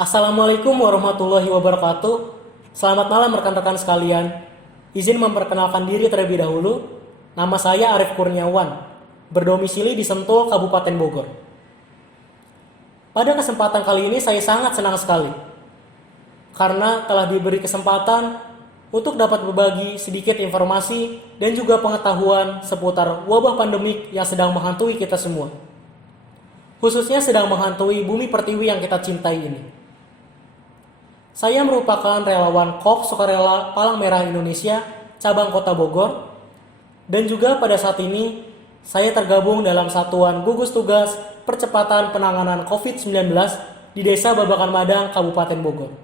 Assalamualaikum warahmatullahi wabarakatuh. Selamat malam rekan-rekan sekalian. Izin memperkenalkan diri terlebih dahulu. Nama saya Arif Kurniawan, berdomisili di Sentul, Kabupaten Bogor. Pada kesempatan kali ini saya sangat senang sekali karena telah diberi kesempatan untuk dapat berbagi sedikit informasi dan juga pengetahuan seputar wabah pandemik yang sedang menghantui kita semua. Khususnya sedang menghantui bumi pertiwi yang kita cintai ini. Saya merupakan relawan KOP Sukarela Palang Merah Indonesia, cabang Kota Bogor, dan juga pada saat ini saya tergabung dalam Satuan Gugus Tugas Percepatan Penanganan COVID-19 di Desa Babakan Madang, Kabupaten Bogor.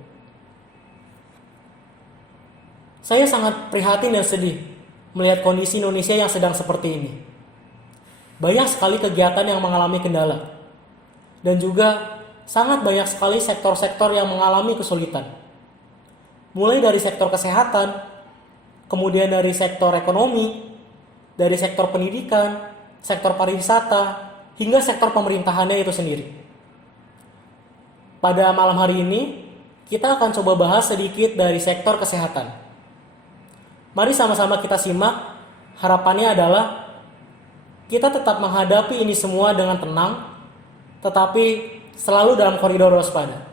Saya sangat prihatin dan sedih melihat kondisi Indonesia yang sedang seperti ini. Banyak sekali kegiatan yang mengalami kendala, dan juga sangat banyak sekali sektor-sektor yang mengalami kesulitan. Mulai dari sektor kesehatan, kemudian dari sektor ekonomi, dari sektor pendidikan, sektor pariwisata, hingga sektor pemerintahannya itu sendiri. Pada malam hari ini, kita akan coba bahas sedikit dari sektor kesehatan. Mari sama-sama kita simak. Harapannya adalah kita tetap menghadapi ini semua dengan tenang, tetapi selalu dalam koridor waspada.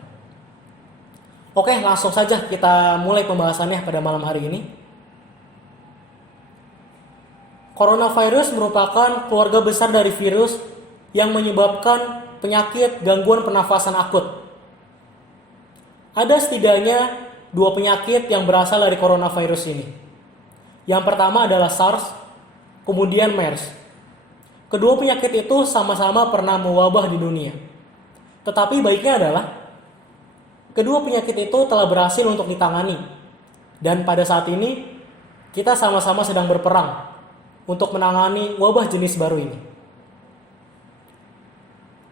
Oke, langsung saja kita mulai pembahasannya pada malam hari ini. Coronavirus merupakan keluarga besar dari virus yang menyebabkan penyakit gangguan pernafasan akut. Ada setidaknya 2 penyakit yang berasal dari coronavirus ini. Yang pertama adalah SARS, kemudian MERS. Kedua penyakit itu sama-sama pernah mewabah di dunia. Tetapi baiknya adalah kedua penyakit itu telah berhasil untuk ditangani. Dan pada saat ini kita sama-sama sedang berperang untuk menangani wabah jenis baru ini.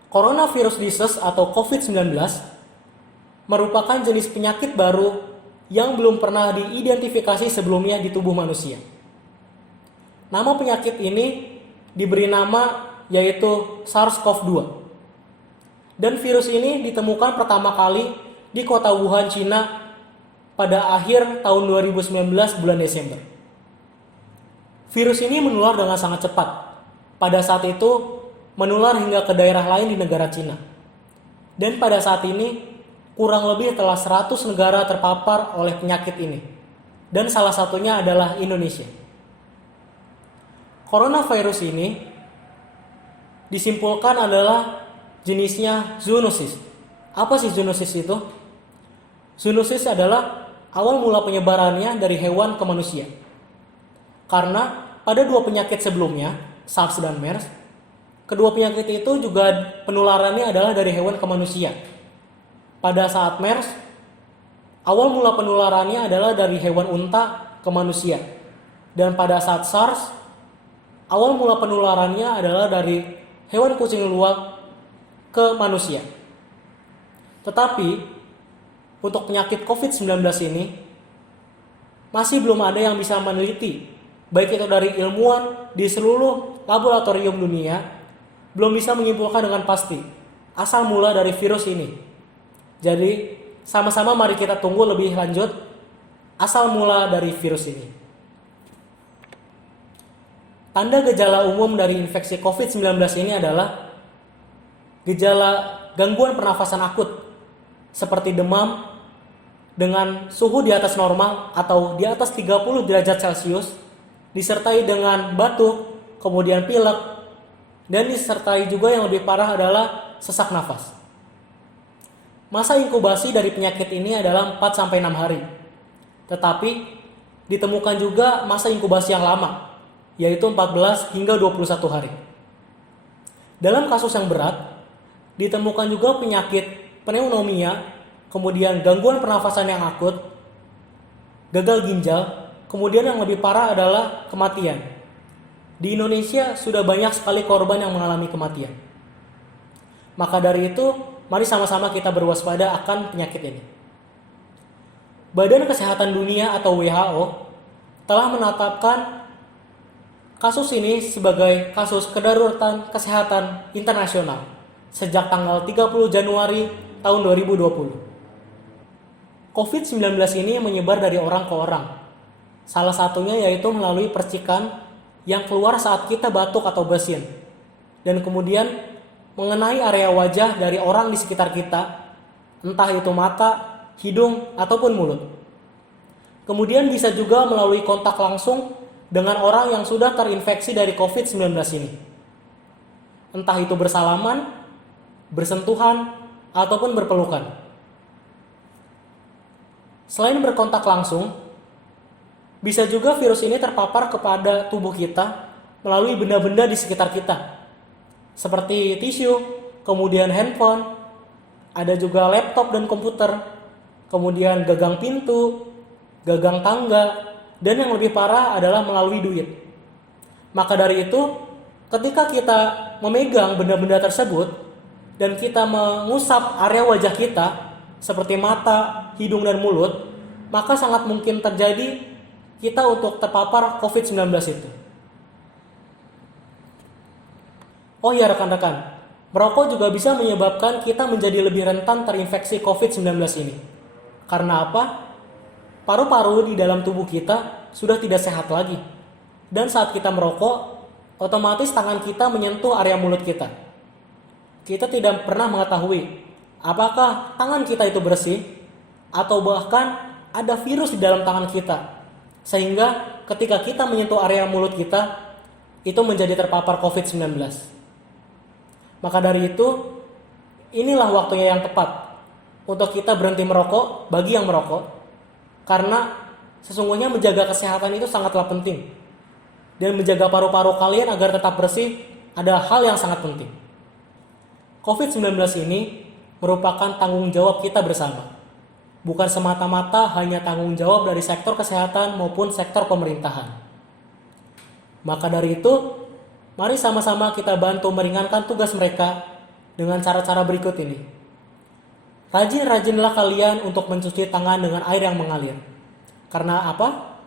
Coronavirus disease atau COVID-19 merupakan jenis penyakit baru yang belum pernah diidentifikasi sebelumnya di tubuh manusia. Nama penyakit ini diberi nama yaitu SARS-CoV-2. Dan virus ini ditemukan pertama kali di kota Wuhan, Cina pada akhir tahun 2019 bulan Desember. Virus ini menular dengan sangat cepat. Pada saat itu menular hingga ke daerah lain di negara Cina. Dan pada saat ini kurang lebih telah 100 negara terpapar oleh penyakit ini. Dan salah satunya adalah Indonesia. Coronavirus ini disimpulkan adalah jenisnya zoonosis. Apa sih zoonosis itu? Zoonosis adalah awal mula penyebarannya dari hewan ke manusia. Karena pada 2 penyakit sebelumnya, SARS dan MERS, kedua penyakit itu juga penularannya adalah dari hewan ke manusia. Pada saat MERS, awal mula penularannya adalah dari hewan unta ke manusia. Dan pada saat SARS, awal mula penularannya adalah dari hewan kucing luwak ke manusia. Tetapi untuk penyakit COVID-19 ini masih belum ada yang bisa meneliti, baik itu dari ilmuwan di seluruh laboratorium dunia, belum bisa menyimpulkan dengan pasti asal mula dari virus ini. Jadi sama-sama mari kita tunggu lebih lanjut asal mula dari virus ini. Tanda gejala umum dari infeksi COVID-19 ini adalah gejala gangguan pernafasan akut seperti demam dengan suhu di atas normal atau di atas 30 derajat Celcius, disertai dengan batuk, kemudian pilek, dan disertai juga yang lebih parah adalah sesak nafas. Masa inkubasi dari penyakit ini adalah 4-6 hari. Tetapi ditemukan juga masa inkubasi yang lama, yaitu 14 hingga 21 hari. Dalam kasus yang berat, ditemukan juga penyakit pneumonia, kemudian gangguan pernafasan yang akut, gagal ginjal, kemudian yang lebih parah adalah kematian. Di Indonesia sudah banyak sekali korban yang mengalami kematian. Maka dari itu, mari sama-sama kita berwaspada akan penyakit ini. Badan Kesehatan Dunia atau WHO telah menetapkan kasus ini sebagai kasus kedaruratan kesehatan internasional sejak tanggal 30 Januari tahun 2020. COVID-19 ini menyebar dari orang ke orang. Salah satunya yaitu melalui percikan yang keluar saat kita batuk atau bersin. Dan kemudian mengenai area wajah dari orang di sekitar kita, entah itu mata, hidung, ataupun mulut. Kemudian bisa juga melalui kontak langsung dengan orang yang sudah terinfeksi dari COVID-19 ini. Entah itu bersalaman, bersentuhan, ataupun berpelukan. Selain berkontak langsung, bisa juga virus ini terpapar kepada tubuh kita melalui benda-benda di sekitar kita. Seperti tisu, kemudian handphone, ada juga laptop dan komputer, kemudian gagang pintu, gagang tangga, dan yang lebih parah adalah melalui duit. Maka dari itu, ketika kita memegang benda-benda tersebut dan kita mengusap area wajah kita seperti mata, hidung, dan mulut, maka sangat mungkin terjadi kita untuk terpapar COVID-19 itu. Oh ya rekan-rekan, merokok juga bisa menyebabkan kita menjadi lebih rentan terinfeksi COVID-19 ini. Karena apa? Paru-paru di dalam tubuh kita sudah tidak sehat lagi. Dan saat kita merokok, otomatis tangan kita menyentuh area mulut kita. Kita tidak pernah mengetahui apakah tangan kita itu bersih atau bahkan ada virus di dalam tangan kita. Sehingga ketika kita menyentuh area mulut kita, itu menjadi terpapar COVID-19. Maka dari itu, inilah waktunya yang tepat untuk kita berhenti merokok bagi yang merokok. Karena sesungguhnya menjaga kesehatan itu sangatlah penting. Dan menjaga paru-paru kalian agar tetap bersih adalah hal yang sangat penting. COVID-19 ini merupakan tanggung jawab kita bersama. Bukan semata-mata hanya tanggung jawab dari sektor kesehatan maupun sektor pemerintahan. Maka dari itu, mari sama-sama kita bantu meringankan tugas mereka dengan cara-cara berikut ini. Rajin-rajinlah kalian untuk mencuci tangan dengan air yang mengalir. Karena apa?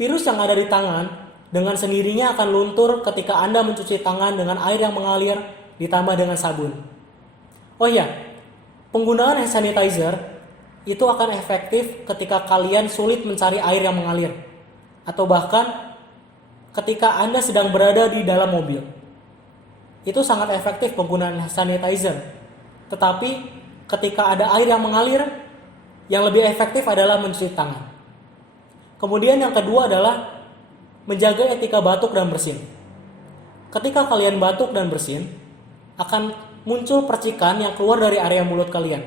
Virus yang ada di tangan dengan sendirinya akan luntur ketika Anda mencuci tangan dengan air yang mengalir ditambah dengan sabun. Oh iya, penggunaan hand sanitizer itu akan efektif ketika kalian sulit mencari air yang mengalir. Atau bahkan ketika Anda sedang berada di dalam mobil. Itu sangat efektif penggunaan hand sanitizer. Tetapi ketika ada air yang mengalir, yang lebih efektif adalah mencuci tangan. Kemudian yang kedua adalah menjaga etika batuk dan bersin. Ketika kalian batuk dan bersin, akan muncul percikan yang keluar dari area mulut kalian.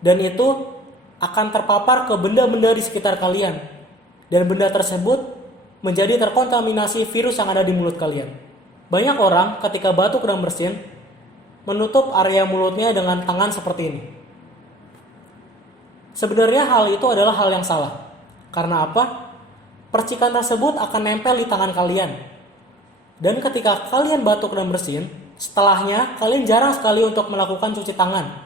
Dan itu akan terpapar ke benda-benda di sekitar kalian. Dan benda tersebut menjadi terkontaminasi virus yang ada di mulut kalian. Banyak orang ketika batuk dan bersin menutup area mulutnya dengan tangan seperti ini. Sebenarnya hal itu adalah hal yang salah. Karena apa? Percikan tersebut akan nempel di tangan kalian. Dan ketika kalian batuk dan bersin, setelahnya kalian jarang sekali untuk melakukan cuci tangan.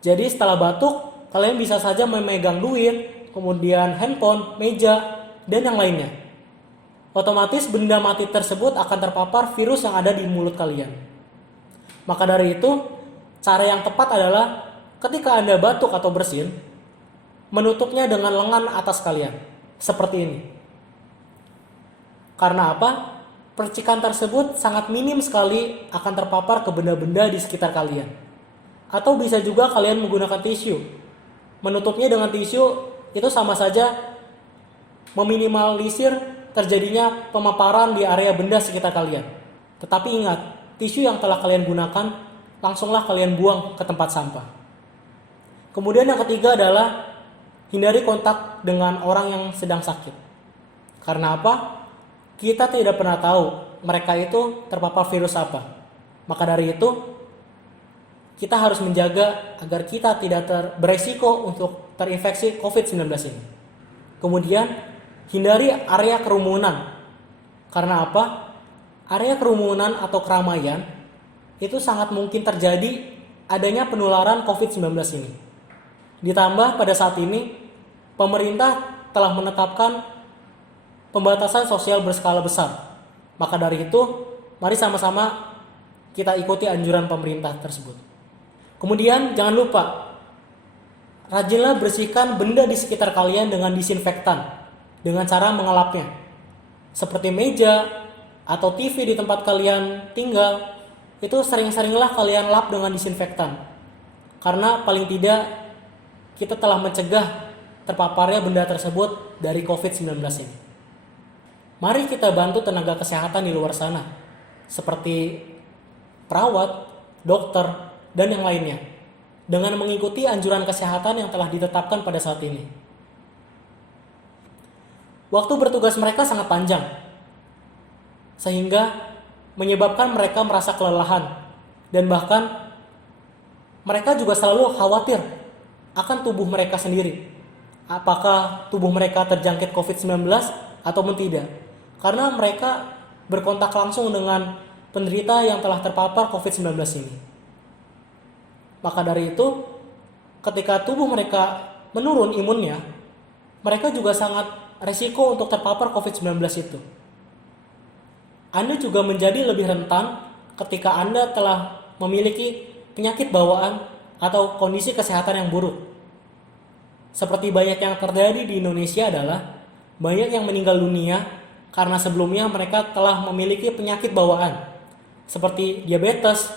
Jadi setelah batuk, kalian bisa saja memegang duit, kemudian handphone, meja, dan yang lainnya. Otomatis benda mati tersebut akan terpapar virus yang ada di mulut kalian. Maka dari itu, cara yang tepat adalah ketika Anda batuk atau bersin, menutupnya dengan lengan atas kalian, seperti ini. Karena apa? Percikan tersebut sangat minim sekali akan terpapar ke benda-benda di sekitar kalian. Atau bisa juga kalian menggunakan tisu. Menutupnya dengan tisu itu sama saja meminimalisir terjadinya pemaparan di area benda sekitar kalian. Tetapi ingat, tisu yang telah kalian gunakan langsunglah kalian buang ke tempat sampah. Kemudian yang ketiga adalah hindari kontak dengan orang yang sedang sakit. Karena apa? Kita tidak pernah tahu mereka itu terpapar virus apa. Maka dari itu, kita harus menjaga agar kita tidak beresiko untuk terinfeksi COVID-19 ini. Kemudian, hindari area kerumunan. Karena apa? Area kerumunan atau keramaian itu sangat mungkin terjadi adanya penularan COVID-19 ini. Ditambah pada saat ini, pemerintah telah menetapkan pembatasan sosial berskala besar. Maka dari itu, mari sama-sama kita ikuti anjuran pemerintah tersebut. Kemudian jangan lupa, rajinlah bersihkan benda di sekitar kalian dengan disinfektan dengan cara mengelapnya. Seperti meja atau TV di tempat kalian tinggal, itu sering-seringlah kalian lap dengan disinfektan. Karena paling tidak kita telah mencegah terpaparnya benda tersebut dari COVID-19 ini. Mari kita bantu tenaga kesehatan di luar sana, seperti perawat, dokter, dan yang lainnya, dengan mengikuti anjuran kesehatan yang telah ditetapkan pada saat ini. Waktu bertugas mereka sangat panjang, sehingga menyebabkan mereka merasa kelelahan, dan bahkan mereka juga selalu khawatir akan tubuh mereka sendiri. Apakah tubuh mereka terjangkit COVID-19 ataupun tidak. Karena mereka berkontak langsung dengan penderita yang telah terpapar COVID-19 ini. Maka dari itu, ketika tubuh mereka menurun imunnya, mereka juga sangat resiko untuk terpapar COVID-19 itu. Anda juga menjadi lebih rentan ketika Anda telah memiliki penyakit bawaan atau kondisi kesehatan yang buruk. Seperti banyak yang terjadi di Indonesia adalah banyak yang meninggal dunia karena sebelumnya mereka telah memiliki penyakit bawaan seperti diabetes,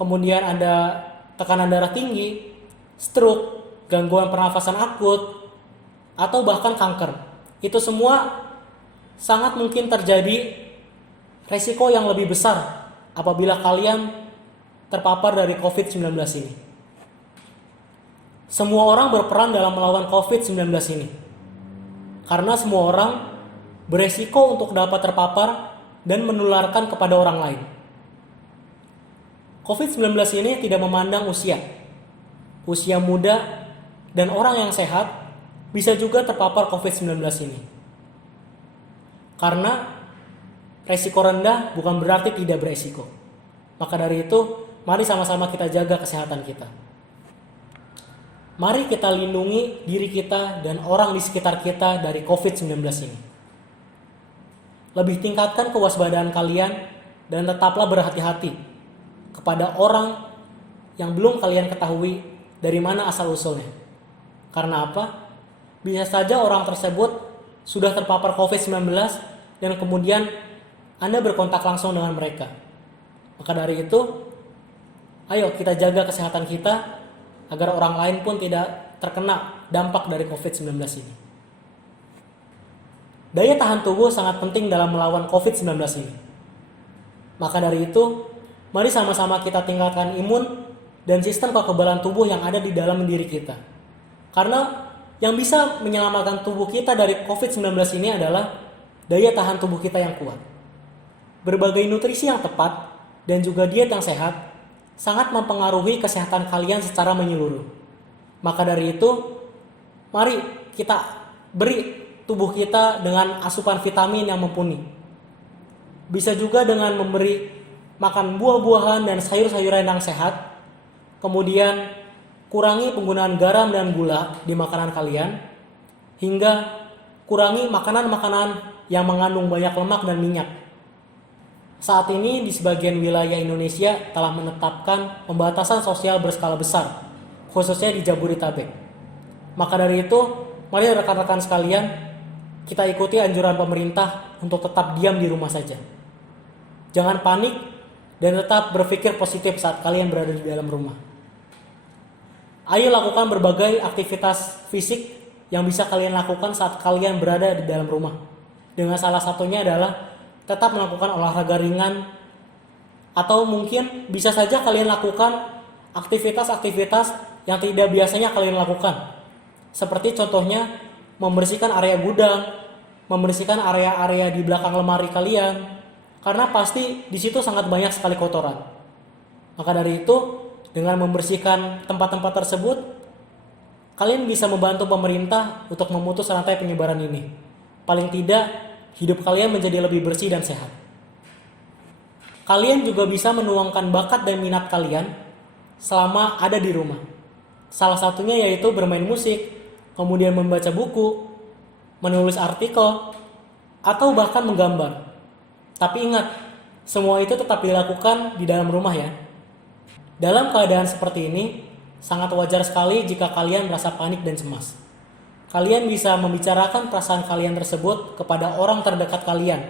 kemudian ada tekanan darah tinggi, stroke, gangguan pernafasan akut, atau bahkan kanker. Itu semua sangat mungkin terjadi resiko yang lebih besar apabila kalian terpapar dari COVID-19 ini. Semua orang berperan dalam melawan COVID-19 ini. Karena semua orang beresiko untuk dapat terpapar dan menularkan kepada orang lain. COVID-19 ini tidak memandang usia. Usia muda dan orang yang sehat bisa juga terpapar COVID-19 ini. Karena resiko rendah bukan berarti tidak beresiko. Maka dari itu, mari sama-sama kita jaga kesehatan kita. Mari kita lindungi diri kita dan orang di sekitar kita dari COVID-19 ini. Lebih tingkatkan kewaspadaan kalian dan tetaplah berhati-hati kepada orang yang belum kalian ketahui dari mana asal-usulnya. Karena apa? Bisa saja orang tersebut sudah terpapar COVID-19 dan kemudian Anda berkontak langsung dengan mereka. Maka dari itu, ayo kita jaga kesehatan kita agar orang lain pun tidak terkena dampak dari COVID-19 ini. Daya tahan tubuh sangat penting dalam melawan COVID-19 ini. Maka dari itu, mari sama-sama kita tingkatkan imun dan sistem kekebalan tubuh yang ada di dalam diri kita. Karena yang bisa menyelamatkan tubuh kita dari COVID-19 ini adalah daya tahan tubuh kita yang kuat. Berbagai nutrisi yang tepat dan juga diet yang sehat sangat mempengaruhi kesehatan kalian secara menyeluruh. Maka dari itu, mari kita beri tubuh kita dengan asupan vitamin yang mumpuni. Bisa juga dengan memberi makan buah-buahan dan sayur-sayuran yang sehat. Kemudian kurangi penggunaan garam dan gula di makanan kalian. Hingga kurangi makanan-makanan yang mengandung banyak lemak dan minyak. Saat ini di sebagian wilayah Indonesia telah menetapkan pembatasan sosial berskala besar, khususnya di Jabodetabek. Maka dari itu, mari rekan-rekan sekalian, kita ikuti anjuran pemerintah untuk tetap diam di rumah saja. Jangan panik dan tetap berpikir positif saat kalian berada di dalam rumah. Ayo lakukan berbagai aktivitas fisik yang bisa kalian lakukan saat kalian berada di dalam rumah. Dengan salah satunya adalah tetap melakukan olahraga ringan, atau mungkin bisa saja kalian lakukan aktivitas-aktivitas yang tidak biasanya kalian lakukan. Seperti contohnya membersihkan area gudang, membersihkan area-area di belakang lemari kalian, karena pasti di situ sangat banyak sekali kotoran. Maka dari itu, dengan membersihkan tempat-tempat tersebut, kalian bisa membantu pemerintah untuk memutus rantai penyebaran ini. Paling tidak, hidup kalian menjadi lebih bersih dan sehat. Kalian juga bisa menuangkan bakat dan minat kalian selama ada di rumah. Salah satunya yaitu bermain musik, kemudian membaca buku, menulis artikel, atau bahkan menggambar. Tapi ingat, semua itu tetap dilakukan di dalam rumah ya. Dalam keadaan seperti ini, Sangat wajar sekali jika kalian merasa panik dan cemas. Kalian bisa membicarakan perasaan kalian tersebut kepada orang terdekat kalian,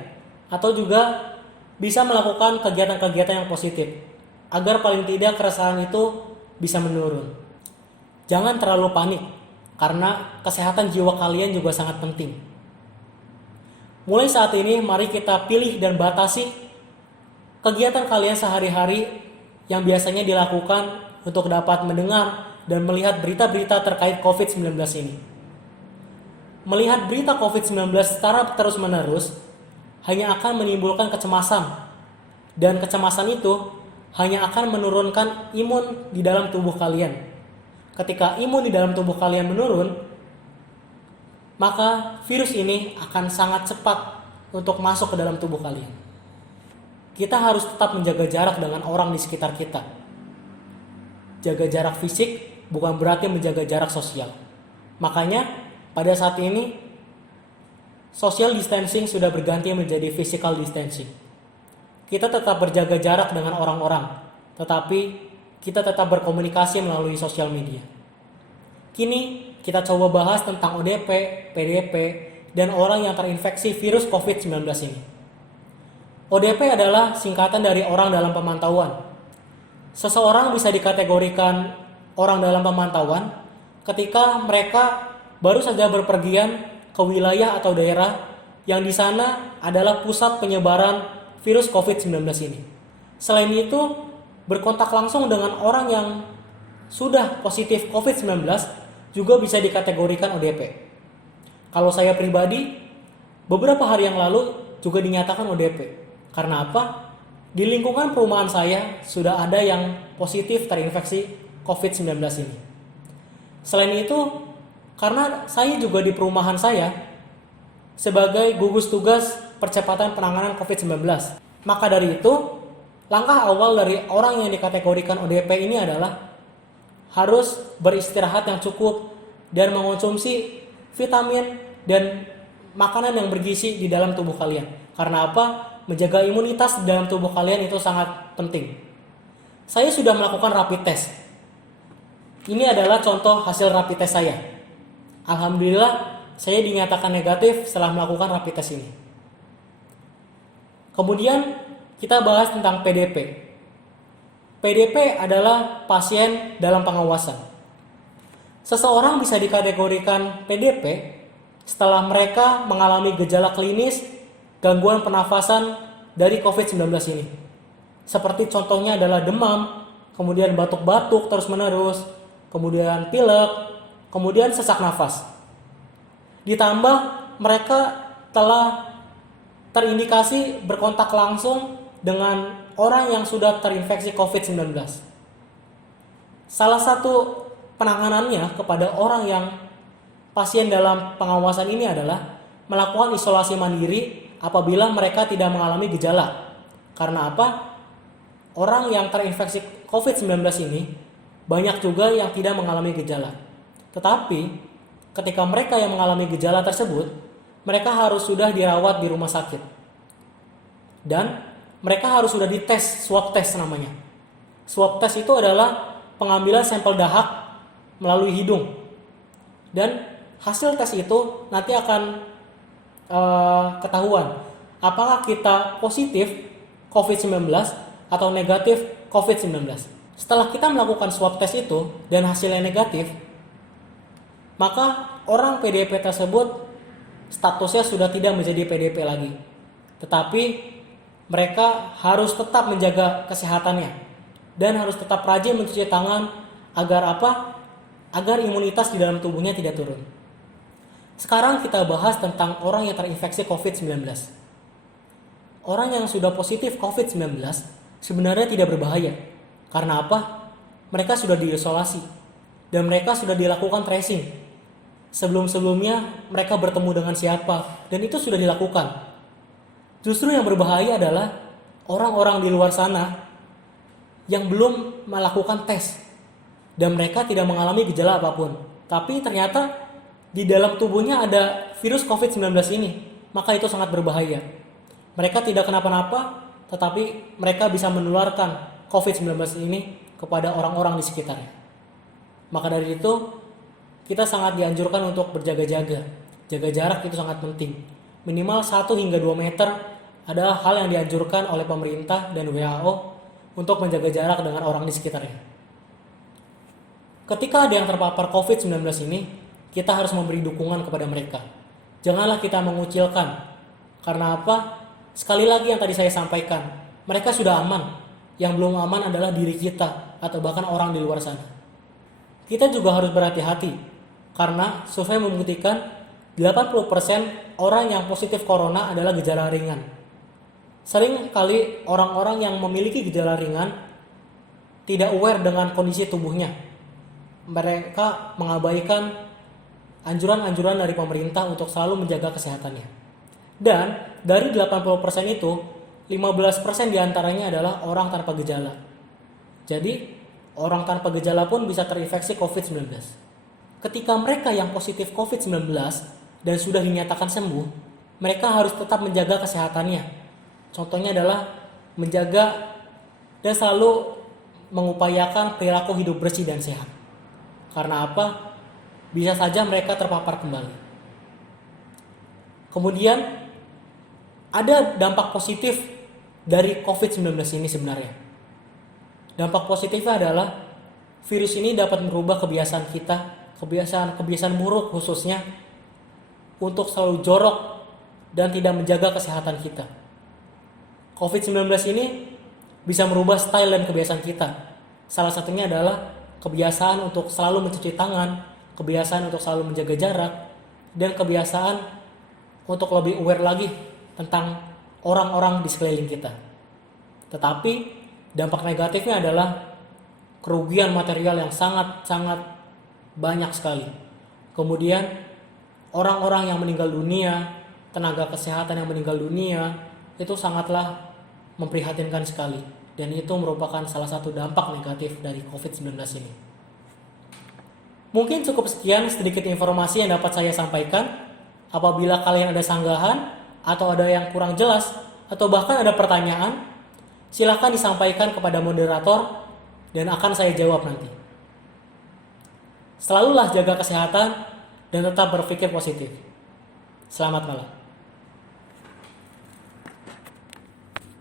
atau juga bisa melakukan kegiatan-kegiatan yang positif, agar paling tidak keresahan itu bisa menurun. Jangan terlalu panik, karena kesehatan jiwa kalian juga sangat penting. Mulai saat ini, mari kita pilih dan batasi kegiatan kalian sehari-hari yang biasanya dilakukan untuk dapat mendengar dan melihat berita-berita terkait COVID-19 ini. Melihat berita COVID-19 secara terus-menerus hanya akan menimbulkan kecemasan, dan kecemasan itu hanya akan menurunkan imun di dalam tubuh kalian. Ketika imun di dalam tubuh kalian menurun, maka virus ini akan sangat cepat untuk masuk ke dalam tubuh kalian. Kita harus tetap menjaga jarak dengan orang di sekitar kita. Jaga jarak fisik bukan berarti menjaga jarak sosial. Makanya pada saat ini, social distancing sudah berganti menjadi physical distancing. Kita tetap berjaga jarak dengan orang-orang, tetapi kita tetap berkomunikasi melalui sosial media. Kini, kita coba bahas tentang ODP, PDP, dan orang yang terinfeksi virus COVID-19 ini. ODP adalah singkatan dari orang dalam pemantauan. Seseorang bisa dikategorikan orang dalam pemantauan ketika mereka baru saja berpergian ke wilayah atau daerah yang di sana adalah pusat penyebaran virus COVID-19 ini. Selain itu, berkontak langsung dengan orang yang sudah positif COVID-19 juga bisa dikategorikan ODP. Kalau saya pribadi, beberapa hari yang lalu juga dinyatakan ODP. Karena apa? Di lingkungan perumahan saya sudah ada yang positif terinfeksi COVID-19 ini. Selain itu, karena saya juga di perumahan saya sebagai gugus tugas percepatan penanganan COVID-19. Maka dari itu, langkah awal dari orang yang dikategorikan ODP ini adalah harus beristirahat yang cukup dan mengonsumsi vitamin dan makanan yang bergizi di dalam tubuh kalian. Karena apa? Menjaga imunitas di dalam tubuh kalian itu sangat penting. Saya sudah melakukan rapid test. Ini adalah contoh hasil rapid test saya. Alhamdulillah, saya dinyatakan negatif setelah melakukan rapid test ini. Kemudian kita bahas tentang PDP. PDP adalah pasien dalam pengawasan. Seseorang bisa dikategorikan PDP setelah mereka mengalami gejala klinis gangguan pernafasan dari COVID-19 ini. Seperti contohnya adalah demam, kemudian batuk-batuk terus-menerus, kemudian pilek, kemudian sesak nafas. Ditambah mereka telah terindikasi berkontak langsung dengan orang yang sudah terinfeksi COVID-19. Salah satu penanganannya kepada orang yang pasien dalam pengawasan ini adalah melakukan isolasi mandiri apabila mereka tidak mengalami gejala. Karena apa? Orang yang terinfeksi COVID-19 ini banyak juga yang tidak mengalami gejala. Tetapi ketika mereka yang mengalami gejala tersebut, mereka harus sudah dirawat di rumah sakit. Dan mereka harus sudah dites, swab test namanya. Swab test itu adalah pengambilan sampel dahak melalui hidung. Dan hasil tes itu nanti akan ketahuan apakah kita positif COVID-19 atau negatif COVID-19. Setelah kita melakukan swab test itu dan hasilnya negatif, maka orang PDP tersebut statusnya sudah tidak menjadi PDP lagi. Tetapi mereka harus tetap menjaga kesehatannya dan harus tetap rajin mencuci tangan agar apa? Agar imunitas di dalam tubuhnya tidak turun. Sekarang kita bahas tentang orang yang terinfeksi COVID-19. Orang yang sudah positif COVID-19 sebenarnya tidak berbahaya. Karena apa? Mereka sudah diisolasi dan mereka sudah dilakukan tracing. Sebelum-sebelumnya mereka bertemu dengan siapa dan itu sudah dilakukan. Justru yang berbahaya adalah orang-orang di luar sana yang belum melakukan tes dan mereka tidak mengalami gejala apapun. Tapi ternyata di dalam tubuhnya ada virus COVID-19 ini, maka itu sangat berbahaya. Mereka tidak kenapa-napa, tetapi mereka bisa menularkan COVID-19 ini kepada orang-orang di sekitarnya. Maka dari itu, kita sangat dianjurkan untuk berjaga-jaga. Jaga jarak itu sangat penting. Minimal 1 hingga 2 meter adalah hal yang dianjurkan oleh pemerintah dan WHO untuk menjaga jarak dengan orang di sekitarnya. Ketika ada yang terpapar COVID-19 ini, kita harus memberi dukungan kepada mereka. Janganlah kita mengucilkan. Karena apa? Sekali lagi yang tadi saya sampaikan, mereka sudah aman. Yang belum aman adalah diri kita atau bahkan orang di luar sana. Kita juga harus berhati-hati karena survei membuktikan 80% orang yang positif corona adalah gejala ringan. Sering kali orang-orang yang memiliki gejala ringan tidak aware dengan kondisi tubuhnya. Mereka mengabaikan anjuran-anjuran dari pemerintah untuk selalu menjaga kesehatannya. Dan dari 80% itu, 15% diantaranya adalah orang tanpa gejala. Jadi, orang tanpa gejala pun bisa terinfeksi COVID-19. Ketika mereka yang positif COVID-19 dan sudah dinyatakan sembuh, mereka harus tetap menjaga kesehatannya. Contohnya adalah menjaga dan selalu mengupayakan perilaku hidup bersih dan sehat. Karena apa? Bisa saja mereka terpapar kembali. Kemudian ada dampak positif dari COVID-19 ini sebenarnya. Dampak positifnya adalah virus ini dapat merubah kebiasaan kita, kebiasaan buruk khususnya untuk selalu jorok dan tidak menjaga kesehatan kita. COVID-19 ini bisa merubah style dan kebiasaan kita. Salah satunya adalah kebiasaan untuk selalu mencuci tangan, kebiasaan untuk selalu menjaga jarak, dan kebiasaan untuk lebih aware lagi tentang orang-orang di sekeliling kita. Tetapi dampak negatifnya adalah kerugian material yang sangat-sangat banyak sekali. Kemudian orang-orang yang meninggal dunia, tenaga kesehatan yang meninggal dunia, itu sangatlah memprihatinkan sekali. Dan itu merupakan salah satu dampak negatif dari COVID-19 ini. Mungkin cukup sekian sedikit informasi yang dapat saya sampaikan. Apabila kalian ada sanggahan atau ada yang kurang jelas atau bahkan ada pertanyaan, silakan disampaikan kepada moderator dan akan saya jawab nanti. Selalulah jaga kesehatan dan tetap berpikir positif. Selamat malam.